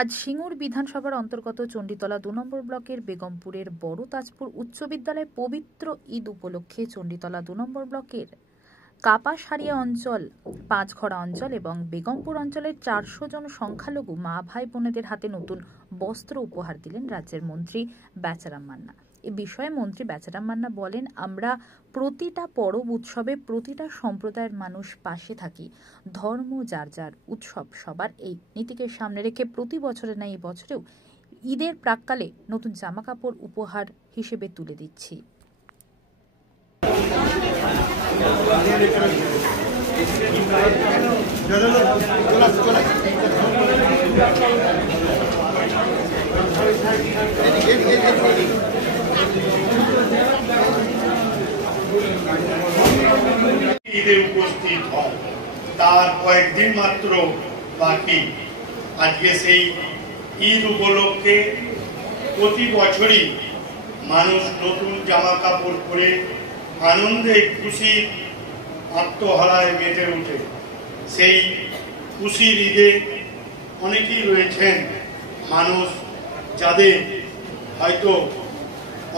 আজ সিঙ্গুর বিধানসভার অন্তর্গত চণ্ডীতলা ২ নম্বর ব্লকের বেগমপুরের বড় তাজপুর উচ্চ বিদ্যালয়ে পবিত্র ঈদ উপলক্ষে চণ্ডীতলা ২ নম্বর ব্লকের কাপাসারিয়া অঞ্চল, পাঁচঘড়া অঞ্চল এবং বেগমপুর অঞ্চলের ৪০০ জন সংখ্যালঘু মা ভাই বোনেদের হাতে নতুন বস্ত্র উপহার দিলেন রাজ্যের মন্ত্রী বেচারাম মান্না। এ বিষয়ে মন্ত্রী বেচারাম মান্না বলেন, আমরা প্রতিটা পরব উৎসবে প্রতিটা সম্প্রদায়ের মানুষ পাশে থাকি। ধর্ম যার যার উৎসব সবার, এই নীতিকে সামনে রেখে প্রতি বছরের ন্যায় এই বছরেও ঈদের প্রাক্কালে নতুন জামাকাপড় উপহার হিসেবে তুলে দিচ্ছি। ঈদে উপস্থিত হয়, তার কয়েকদিন মাত্র বাকি। আজকে সেই ঈদ উপলক্ষে প্রতি বছরই মানুষ নতুন জামা কাপড় পরে আনন্দে খুশি আত্মহারায় মেতে ওঠে। সেই খুশির ঈদে অনেকেই রয়েছেন মানুষ যাদের হয়তো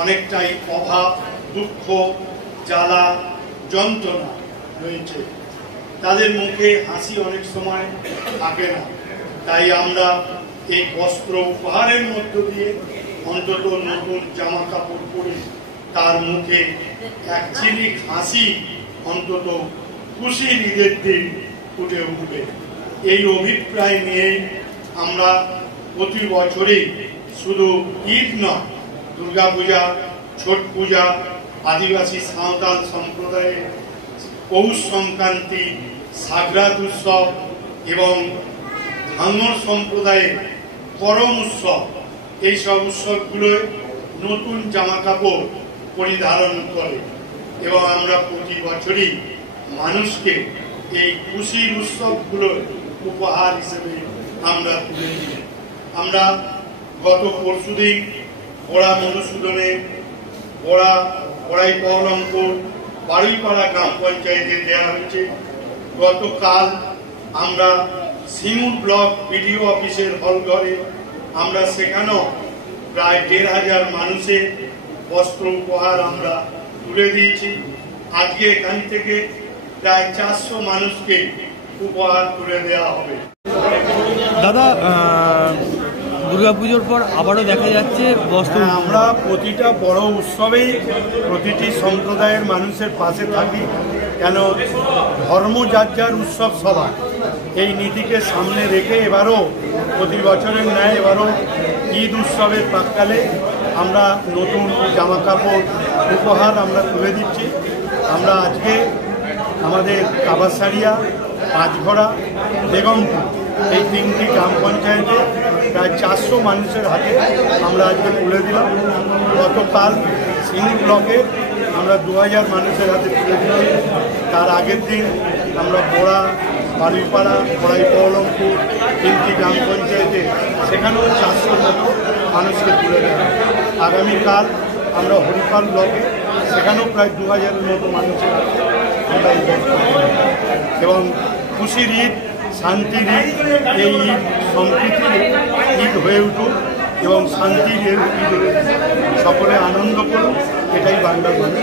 অনেকটাই অভাব, দুঃখ, জ্বালা, যন্ত্রণা রয়েছে, তাদের মুখে হাসি অনেক সময় থাকে না। তাই আমরা এই বস্ত্র উপহারের মধ্য দিয়ে অন্তত নতুন জামা কাপড় পরে তার মুখে এক চিলিক হাসি অন্তত খুশির ঈদের দিন ফুটে উঠবে। এই অভিপ্রায় নিয়ে আমরা প্রতি বছরই শুধু ঈদ নয়, দুর্গাপূজা, ছট পূজা, আদিবাসী সাঁওতাল সম্প্রদায়ের পৌষ সংক্রান্তি, সাগরাত উৎসব এবং ভাঙর সম্প্রদায়ের করম উৎসব, এইসব উৎসবগুলোয় নতুন জামা কাপড় পরিধারণ করে এবং আমরা প্রতি বছরই মানুষকে এই খুশির উৎসবগুলোর উপহার হিসেবে আমরা তুলে দিই। আমরা গত পরশুদিন বড়া মধুসূদনে বড়াই বহরমপুর বাড়িপাড়া গ্রাম পঞ্চায়েতে দেওয়া হয়েছে। গতকাল আমরা সিঙ্গুর ব্লক বিডিও অফিসের হল ঘরে আমরা সেখানেও প্রায় ১৫০০ মানুষের বস্ত্র উপহার আমরা তুলে দিয়েছি। আজকে এখান থেকে প্রায় ৪০০ মানুষকে উপহার তুলে দেওয়া হবে। দাদা, দুর্গাপুজোর পর আবারও দেখা যাচ্ছে বস্ত্র। আমরা প্রতিটা বড় উৎসবেই প্রতিটি সম্প্রদায়ের মানুষের পাশে থাকি, কেন ধর্ম যার যার উৎসব সবার, এই নীতিকে সামনে রেখে এবারও প্রতি বছরের ন্যায় এবারও ঈদ উৎসবের প্রাক্কালে আমরা নতুন জামা কাপড় উপহার আমরা তুলে দিচ্ছি। আমরা আজকে আমাদের কাপাসারিয়া, পাঁচঘড়া, বেগমপুর এই ৩টি গ্রাম পঞ্চায়েতে প্রায় ৪০০ মানুষের হাতে আমরা আজকে তুলে দিলাম। গতকাল সিঙ্গুর ব্লকে আমরা ২০০০ মানুষের হাতে তুলে দিলাম। তার আগের দিন আমরা বাড়িপাড়া, বড়াই বহরমপুর ৩টি গ্রাম পঞ্চায়েতে সেখানেও ৪০০ মতো মানুষকে তুলে দেওয়া। আগামীকাল আমরা হরিপাল ব্লকে সেখানেও প্রায় ২০০০-এর মতো মানুষের হাতে আমরা এবং খুশির ঈদ, শান্তির ঈদ, এই ঈদ সম্প্রীতির ঈদ হয়ে উঠুক এবং শান্তির ঈদ সকলে আনন্দ করুক, এটাই বাংলার মানুষ।